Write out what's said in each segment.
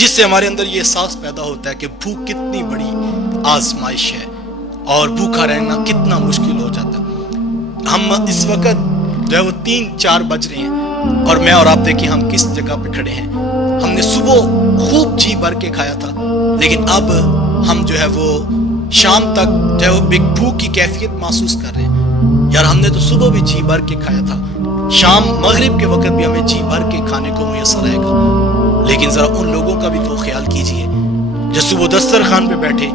جس سے ہمارے اندر یہ احساس پیدا ہوتا ہے کہ بھوک کتنی بڑی آزمائش ہے اور بھوکا رہنا کتنا مشکل ہو جاتا ہے۔ ہم اس وقت جو ہے وہ 3-4 بج رہے ہیں اور میں اور آپ دیکھیں ہم کس جگہ پہ کھڑے ہیں۔ ہم نے صبح خوب جی بھر کے کھایا تھا، لیکن اب ہم جو ہے وہ شام تک جو ہے وہ بھوک کی کیفیت محسوس کر رہے ہیں۔ یار ہم نے تو صبح بھی جی بھر کے کھایا تھا، شام مغرب کے وقت بھی ہمیں جی بھر کے کھانے کو میسر آئے گا، لیکن ذرا ان لوگوں کا بھی تو خیال کیجئے جو صبح دسترخوان پہ بیٹھے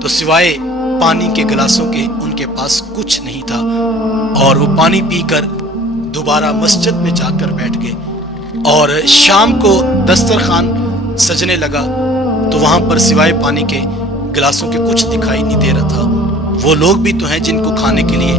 تو سوائے پانی کے گلاسوں کے ان کے پاس کچھ نہیں تھا، اور وہ پانی پی کر دوبارہ مسجد میں جا کر بیٹھ گئے، اور شام کو دسترخوان سجنے لگا تو وہاں پر سوائے پانی کے گلاسوں کے کچھ دکھائی نہیں دے رہا تھا۔ وہ لوگ بھی تو ہیں جن کو کھانے کے لیے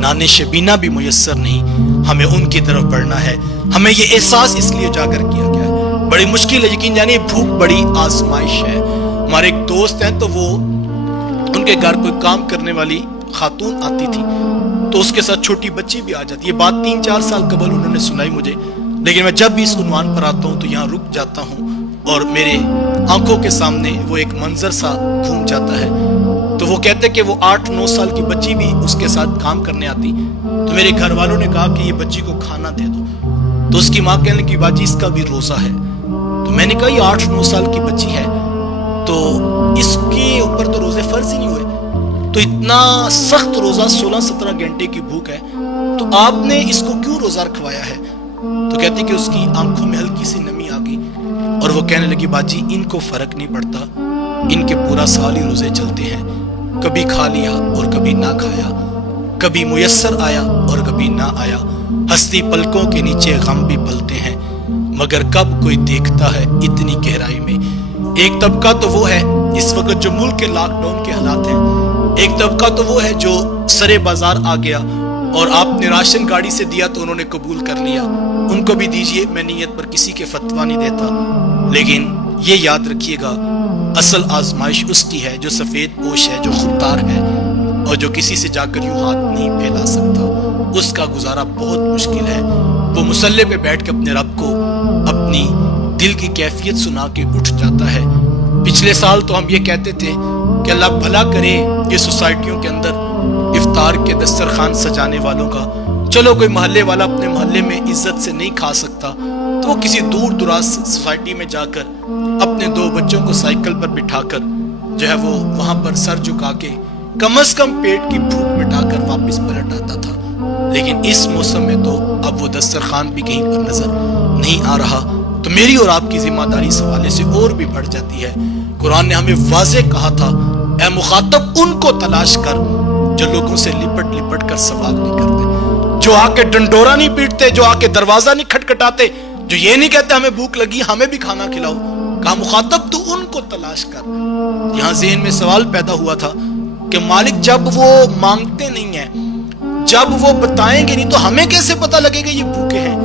نان شبینہ بھی میسر نہیں، ہمیں ان کی طرف بڑھنا ہے۔ ہمیں یہ احساس اس لیے اجاگر کیا گیا ہے، بڑی مشکل ہے یقین جانیے، بھوک بڑی آزمائش ہے۔ ہمارے ایک دوست ہیں تو وہ ان کے گھر کوئی کام کرنے والی خاتون آتی تھی تو اس کے ساتھ چھوٹی بچی بھی آ جاتی۔ یہ بات 3-4 سال قبل انہوں نے سنائی مجھے، لیکن میں جب بھی اس عنوان پر آتا ہوں تو یہاں رک جاتا ہوں اور میرے آنکھوں کے سامنے وہ ایک منظر سا گھوم جاتا ہے۔ تو وہ کہتے کہ وہ 8-9 سال کی بچی بھی اس کے ساتھ کام کرنے آتی، تو میرے گھر والوں نے کہا کہ یہ بچی کو کھانا دے دو، تو اس کی ماں کہنے لگی باجی اس کا بھی روزہ ہے۔ تو میں نے کہا یہ 8-9 سال کی بچی ہے تو اس کے اوپر تو روزے فرض ہی نہیں ہوئے، تو اتنا سخت روزہ 16-17 گھنٹے کی بھوک ہے تو آپ نے اس کو کیوں روزہ رکھوایا ہے؟ تو کہتے کہ اس کی آنکھوں میں ہلکی سی نمی آ گئی، اور وہ کہنے لگی باجی ان کو فرق نہیں پڑتا، ان کے پورا سال ہی روزے چلتے ہیں، کبھی کھا لیا اور کبھی نہ کھایا، کبھی میسر آیا اور کبھی نہ آیا، ہستی پلکوں کے نیچے غم بھی پلتے ہیں، مگر کب کوئی دیکھتا ہے اتنی گہرائی میں۔ ایک طبقہ تو وہ ہے اس وقت جو ملک کے لاک ڈاؤن کے حالات ہیں، ایک طبقہ تو وہ ہے جو سرے بازار آ گیا اور آپ نے راشن گاڑی سے دیا تو انہوں نے قبول کر لیا، ان کو بھی دیجئے، میں نیت پر کسی کے فتویٰ نہیں دیتا، لیکن یہ یاد رکھیے گا اصل آزمائش اس کی ہے جو سفید پوش ہے، جو خوددار ہے اور جو کسی سے جا کر یوں ہاتھ نہیں پھیلا سکتا، اس کا گزارا بہت مشکل ہے۔ وہ مصلی پہ بیٹھ کے اپنے رب کو اپنی دل کی کیفیت سنا کے اٹھ جاتا ہے۔ پچھلے سال تو ہم یہ کہتے تھے کہ اللہ بھلا کرے یہ سوسائٹیوں کے اندر افطار کے دسترخوان سجانے والوں کا، چلو کوئی محلے والا اپنے محلے میں عزت سے نہیں کھا سکتا تو وہ کسی دور دراز سوسائٹی میں جا کر اپنے 2 بچوں کو سائیکل پر بٹھا کر جو ہے وہ وہاں پر سر جھکا کے کم از کم پیٹ کی بھوک مٹا کر واپس پلٹ آتا تھا، لیکن اس موسم میں تو اب وہ دسترخوان بھی کہیں پر نظر نہیں آ رہا۔ تو میری اور آپ کی ذمہ داری اس حوالے سے اور بھی بڑھ جاتی ہے۔ قرآن نے ہمیں واضح کہا تھا اے مخاطب ان کو تلاش کر جو لوگوں سے لپٹ لپٹ کر سوال نہیں کرتے، جو آ کے ڈنڈورا نہیں پیٹتے، جو آ کے دروازہ نہیں کھٹکھٹاتے، جو یہ نہیں کہتے ہمیں بھوک لگی ہمیں بھی کھانا کھلاؤ۔ کہا مخاطب تو ان کو تلاش کر۔ یہاں ذہن میں سوال پیدا ہوا تھا کہ مالک جب وہ مانگتے نہیں ہیں، جب وہ بتائیں گے نہیں تو ہمیں کیسے پتہ لگے گا یہ بھوکے ہیں؟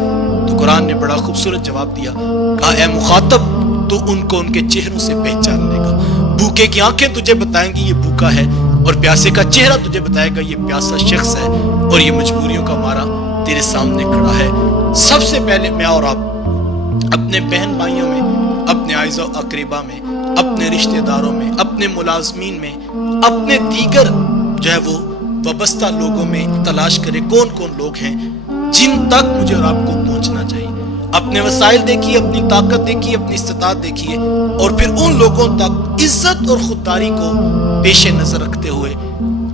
تو قرآن نے بڑا خوبصورت جواب دیا، کہا اے مخاطب تو ان کو ان کے چہروں سے پہچان لے گا۔ بھوکے کی آنکھیں تجھے بتائیں گی یہ بھوکا ہے، اور پیاسے کا چہرہ تجھے بتائے گا یہ پیاسا شخص ہے، اور یہ مجبوریوں کا مارا تیرے سامنے کھڑا ہے۔ سب سے پہلے میں اور آپ اپنے بہن بھائیوں میں، اپنے اعزاء و اقربا میں، اپنے رشتہ داروں میں، اپنے ملازمین میں، اپنے دیگر جو ہے وہ وابستہ لوگوں میں تلاش کرے کون کون لوگ ہیں جن تک مجھے اور آپ کو پہنچنا چاہیے۔ اپنے وسائل دیکھیے، اپنی طاقت دیکھیے، اپنی استطاعت دیکھیے، اور پھر ان لوگوں تک عزت اور خودداری کو پیش نظر رکھتے ہوئے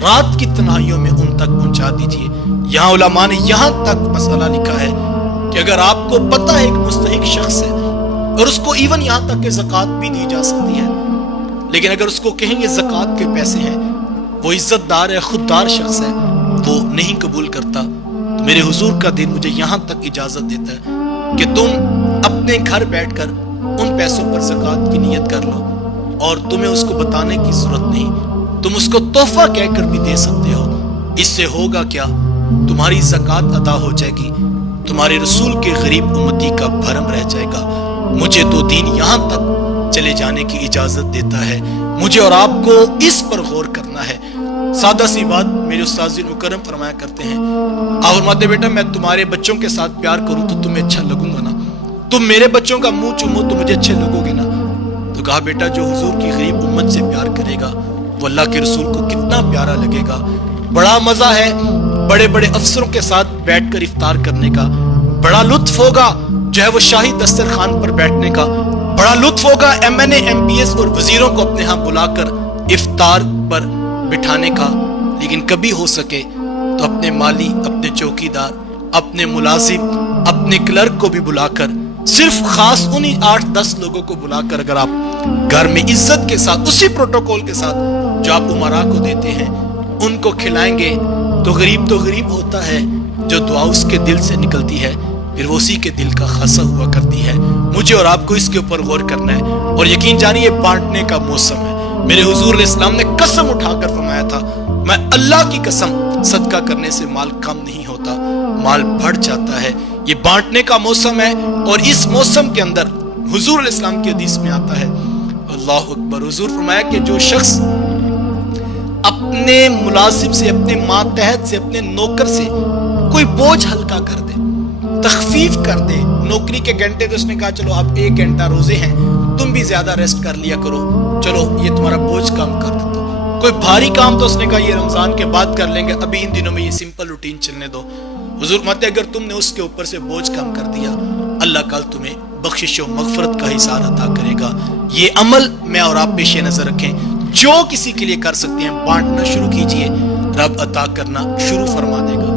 رات کی تنہائیوں میں ان تک پہنچا دیجیے۔ یہاں علماء نے یہاں تک مسئلہ لکھا ہے کہ اگر آپ کو پتہ ہے ایک مستحق شخص ہے اور اس کو ایون یہاں تک کہ زکوٰۃ بھی دی جا سکتی ہے، لیکن اگر اس کو کہیں گے زکوٰۃ کے پیسے ہیں، وہ عزت دار ہے، خوددار شخص ہے، وہ نہیں قبول کرتا، تو میرے حضور کا دین مجھے یہاں تک اجازت دیتا ہے کہ تم اپنے گھر بیٹھ کر ان پیسوں پر زکوٰۃ کی نیت کر لو، اور تمہیں اس کو بتانے کی ضرورت نہیں، تم اس کو تحفہ کہہ کر بھی دے سکتے ہو۔ اس سے ہوگا کیا؟ تمہاری زکوٰۃ ادا ہو جائے گی، تمہارے رسول کے غریب امتی کا بھرم رہ جائے گا۔ مجھے تو دین یہاں تک چلے جانے کی اجازت دیتا ہے، مجھے اور آپ کو اس پر غور کرنا ہے۔ سادہ سی بات میرے استاذ مکرم فرمایا کرتے ہیں، آپ فرماتے بیٹا میں تمہارے بچوں کے ساتھ پیار کروں تو تمہیں اچھا لگوں گا نا، تم میرے بچوں کا منہ چومو تو مجھے اچھے لگو گے نا، تو کہا بیٹا جو حضور کی غریب امت سے پیار کرے گا وہ اللہ کے رسول کو کتنا پیارا لگے گا. بڑا مزہ ہے بڑے بڑے افسروں کے ساتھ بیٹھ کر افطار کرنے کا, بڑا لطف ہوگا جو ہے وہ شاہی دسترخوان پر بیٹھنے کا, بڑا لطف ہوگا M N A M P S اور وزیروں کو اپنے ہاں بلا کر افطار پر بٹھانے کا. لیکن کبھی ہو سکے تو اپنے مالی, اپنے چوکیدار, اپنے ملازم, اپنے کلرک کو بھی بلا کر, صرف خاص انہی 8-10 لوگوں کو بلا کر اگر آپ گھر میں عزت کے ساتھ اسی پروٹوکول کے ساتھ جو آپ امراء کو دیتے ہیں ان کو کھلائیں گے تو غریب ہوتا ہے جو دعا اس کے دل سے نکلتی ہے پھر وہ اسی کے دل کا خاصہ ہوا کرتی ہے. مجھے اور آپ کو اس کے اوپر غور کرنا ہے اور یقین جانیے بانٹنے کا موسم ہے. میرے حضور علیہ السلام نے قسم اٹھا کر فرمایا تھا میں اللہ کی قسم صدقہ کرنے سے مال کم نہیں ہوتا, مال بڑھ جاتا ہے. یہ بانٹنے کا موسم ہے اور اس موسم کے اندر حضور علیہ السلام کی حدیث میں آتا ہے اللہ اکبر, حضور فرمایا کہ جو شخص اپنے ملازم سے, اپنے ماتحت سے, اپنے نوکر سے کوئی بوجھ ہلکا کر دے, تخفیف کر دے, نوکری کے گھنٹے تو اس نے کہا چلو آپ 1 گھنٹہ روزے ہیں تم بھی زیادہ ریسٹ کر لیا کرو, چلو یہ تمہارا بوجھ کم کر دیتا. کوئی بھاری کام تو اس نے کہا یہ رمضان کے بعد کر لیں گے, ابھی ان دنوں میں یہ سمپل روٹین چلنے دو. حضور فرماتے اگر تم نے اس کے اوپر سے بوجھ کم کر دیا اللہ کل تمہیں بخشش و مغفرت کا حصہ عطا کرے گا. یہ عمل میں اور آپ پیش نظر رکھیں, جو کسی کے لیے کر سکتے ہیں بانٹنا شروع کیجئے, رب عطا کرنا شروع فرما دے گا.